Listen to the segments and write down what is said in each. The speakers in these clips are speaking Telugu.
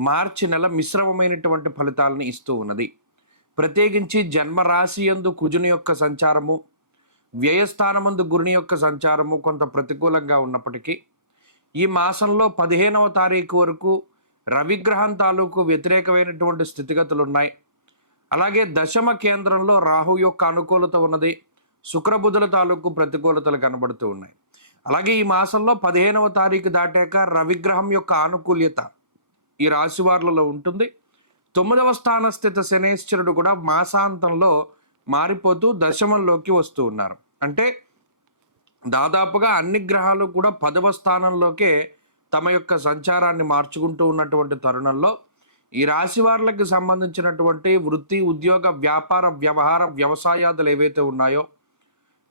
మార్చి నెల మిశ్రమమైనటువంటి ఫలితాలను ఇస్తూ ఉన్నది. ప్రత్యేకించి జన్మరాశి యందు కుజుని యొక్క సంచారము వ్యయస్థానమందు గురుని యొక్క సంచారము కొంత ప్రతికూలంగా ఉన్నప్పటికీ ఈ మాసంలో పదిహేనవ తారీఖు వరకు రవిగ్రహం తాలూకు వ్యతిరేకమైనటువంటి స్థితిగతులు ఉన్నాయి అలాగే దశమ కేంద్రంలో రాహు యొక్క అనుకూలత ఉన్నది. శుక్రబుధుల తాలూకు ప్రతికూలతలు కనబడుతూ ఉన్నాయి. అలాగే ఈ మాసంలో పదిహేనవ తారీఖు దాటాక రవిగ్రహం యొక్క ఆనుకూల్యత ఈ రాశివారులలో ఉంటుంది. తొమ్మిదవ స్థాన స్థిత శనేశ్వరుడు కూడా మాసాంతంలో మారిపోతూ దశమంలోకి వస్తూ ఉన్నారు. అంటే దాదాపుగా అన్ని గ్రహాలు కూడా పదవ స్థానంలోకే తమ యొక్క సంచారాన్ని మార్చుకుంటూ ఉన్నటువంటి తరుణంలో ఈ రాశి వారులకు సంబంధించినటువంటి వృత్తి ఉద్యోగ వ్యాపార వ్యవహార వ్యవసాయాదులు ఏవైతే ఉన్నాయో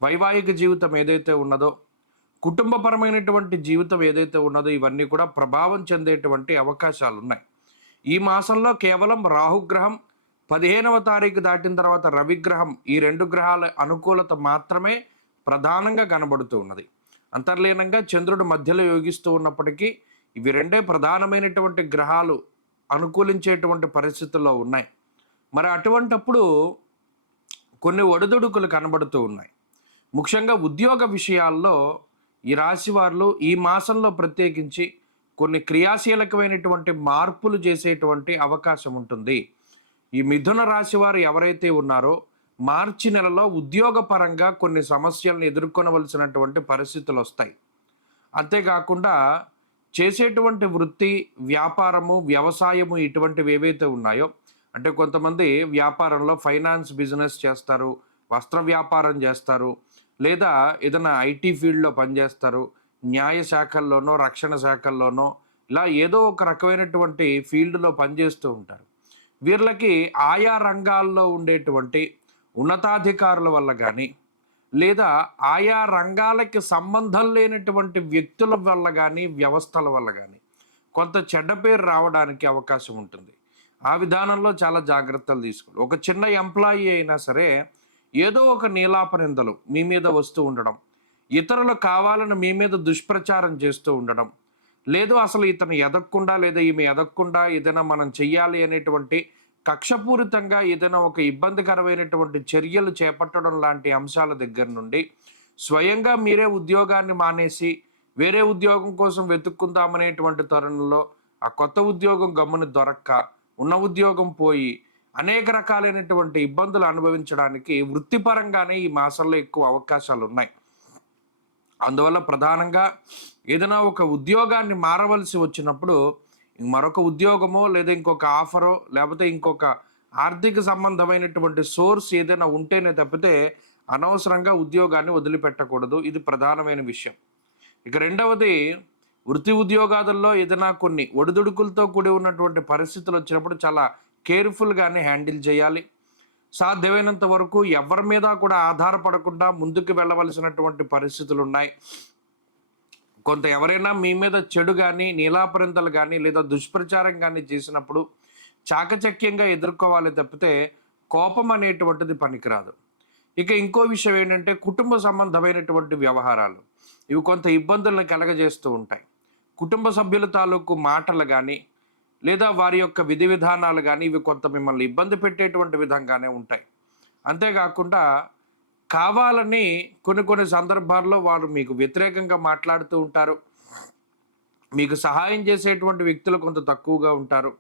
వైవాహిక జీవితం ఏదైతే ఉన్నదో కుటుంబపరమైనటువంటి జీవితం ఏదైతే ఉన్నదో ఇవన్నీ కూడా ప్రభావం చెందేటువంటి అవకాశాలు ఉన్నాయి ఈ మాసంలో కేవలం రాహుగ్రహం పదిహేనవ తారీఖు దాటిన తర్వాత రవిగ్రహం ఈ రెండు గ్రహాల అనుకూలత మాత్రమే ప్రధానంగా కనబడుతూ ఉన్నది. అంతర్లీనంగా చంద్రుడు మధ్యలో యోగిస్తూ ఉన్నప్పటికీ ఇవి రెండే ప్రధానమైనటువంటి గ్రహాలు అనుకూలించేటువంటి పరిస్థితుల్లో ఉన్నాయి. మరి అటువంటప్పుడు కొన్ని ఒడిదుడుకులు కనబడుతూ ఉన్నాయి. ముఖ్యంగా ఉద్యోగ విషయాల్లో ఈ రాశి వారు ఈ మాసంలో ప్రత్యేకించి కొన్ని క్రియాశీలకమైనటువంటి మార్పులు చేసేటువంటి అవకాశం ఉంటుంది. ఈ మిథున రాశి వారు ఎవరైతే ఉన్నారో మార్చి నెలలో ఉద్యోగపరంగా కొన్ని సమస్యలను ఎదుర్కొనవలసినటువంటి పరిస్థితులు వస్తాయి. అంతేకాకుండా చేసేటువంటి వృత్తి వ్యాపారము వ్యవసాయము ఇటువంటివి ఏవైతే ఉన్నాయో అంటే కొంతమంది వ్యాపారంలో ఫైనాన్స్ బిజినెస్ చేస్తారు వస్త్ర వ్యాపారం చేస్తారు లేదా ఏదైనా ఐటీ ఫీల్డ్లో పనిచేస్తారు న్యాయ శాఖల్లోనో రక్షణ శాఖల్లోనో ఇలా ఏదో ఒక రకమైనటువంటి ఫీల్డ్లో పనిచేస్తూ ఉంటారు. వీళ్ళకి ఆయా రంగాల్లో ఉండేటువంటి ఉన్నతాధికారుల వల్ల కానీ లేదా ఆయా రంగాలకి సంబంధం లేనటువంటి వ్యక్తుల వల్ల కానీ వ్యవస్థల వల్ల కానీ కొంత చెడ్డ పేరు రావడానికి అవకాశం ఉంటుంది. ఆ విధానంలో చాలా జాగ్రత్తలు తీసుకోవాలి. ఒక చిన్న ఎంప్లాయీ అయినా సరే ఏదో ఒక నీలాపనిందలు మీ మీద వస్తూ ఉండడం. ఇతరులు కావాలని మీ మీద దుష్ప్రచారం చేస్తూ ఉండడం. లేదు అసలు ఇతను ఎదగకుండా లేదా ఈమె ఎదగకుండా ఏదైనా మనం చెయ్యాలి అనేటువంటి కక్షపూరితంగా ఏదైనా ఒక ఇబ్బందికరమైనటువంటి చర్యలు చేపట్టడం లాంటి అంశాల దగ్గర నుండి స్వయంగా మీరే ఉద్యోగాన్ని మానేసి వేరే ఉద్యోగం కోసం వెతుక్కుందామనేటువంటి తరుణంలో ఆ కొత్త ఉద్యోగం గమ్ముని దొరక్క ఉన్న ఉద్యోగం పోయి అనేక రకాలైనటువంటి ఇబ్బందులు అనుభవించడానికి వృత్తిపరంగానే ఈ మాసంలో ఎక్కువ అవకాశాలు ఉన్నాయి అందువల్ల ప్రధానంగా ఏదైనా ఒక ఉద్యోగాన్ని మారవలసి వచ్చినప్పుడు మరొక ఉద్యోగమో లేదా ఇంకొక ఆఫరో లేకపోతే ఇంకొక ఆర్థిక సంబంధమైనటువంటి సోర్స్ ఏదైనా ఉంటేనే తప్పితే అనవసరంగా ఉద్యోగాన్ని వదిలిపెట్టకూడదు. ఇది ప్రధానమైన విషయం. ఇక రెండవది వృత్తి ఉద్యోగాదుల్లో ఏదైనా కొన్ని ఒడిదుడుకులతో కూడి ఉన్నటువంటి పరిస్థితులు వచ్చినప్పుడు చాలా కేర్ఫుల్గానే హ్యాండిల్ చేయాలి. సాధ్యమైనంత వరకు ఎవరి మీద కూడా ఆధారపడకుండా ముందుకు వెళ్ళవలసినటువంటి పరిస్థితులు ఉన్నాయి కొంత ఎవరైనా మీ మీద చెడు కానీ నీలాపరింతలు కానీ లేదా దుష్ప్రచారం కానీ చేసినప్పుడు చాకచక్యంగా ఎదుర్కోవాలి తప్పితే కోపం అనేటువంటిది పనికిరాదు. ఇక ఇంకో విషయం ఏంటంటే కుటుంబ సంబంధమైనటువంటి వ్యవహారాలు ఇవి కొంత ఇబ్బందులను కలగజేస్తూ ఉంటాయి. కుటుంబ సభ్యుల తాలూకు మాటలు కానీ లేదా వారి యొక్క విధి విధానాలు కానీ ఇవి కొంత మిమ్మల్ని ఇబ్బంది పెట్టేటువంటి విధంగానే ఉంటాయి. అంతేకాకుండా కావాలని కొన్ని కొన్ని సందర్భాల్లో వారు మీకు వ్యతిరేకంగా మాట్లాడుతూ ఉంటారు. మీకు సహాయం చేసేటువంటి వ్యక్తులు కొంత తక్కువగా ఉంటారు.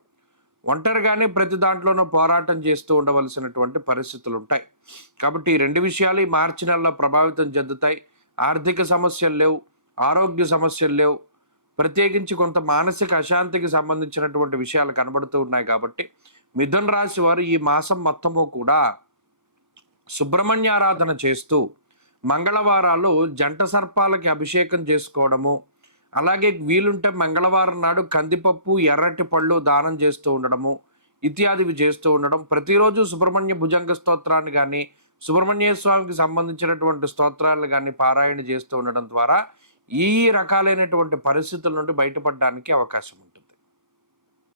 ఒంటరిగానే ప్రతి దాంట్లోనూ పోరాటం చేస్తూ ఉండవలసినటువంటి పరిస్థితులు ఉంటాయి కాబట్టి ఈ రెండు విషయాలు ఈ మార్చి నెలలో ప్రభావితం చెందుతాయి. ఆర్థిక సమస్యలు లేవు ఆరోగ్య సమస్యలు లేవు ప్రత్యేకించి కొంత మానసిక అశాంతికి సంబంధించినటువంటి విషయాలు కనబడుతూ ఉన్నాయి కాబట్టి మిథున్ రాశి వారు ఈ మాసం మొత్తము కూడా సుబ్రహ్మణ్యారాధన చేస్తూ మంగళవారాలు జంట సర్పాలకి అభిషేకం చేసుకోవడము అలాగే వీలుంటే మంగళవారం నాడు కందిపప్పు ఎర్రటి పళ్ళు దానం చేస్తూ ఉండడము ఇత్యాదివి చేస్తూ ఉండడం. ప్రతిరోజు సుబ్రహ్మణ్య భుజంగ స్తోత్రాన్ని కానీ సుబ్రహ్మణ్య స్వామికి సంబంధించినటువంటి స్తోత్రాలను కానీ పారాయణ చేస్తూ ఉండడం ద్వారా ఈ రకాలైనటువంటి పరిస్థితుల నుండి బయటపడడానికి అవకాశం ఉంటుంది.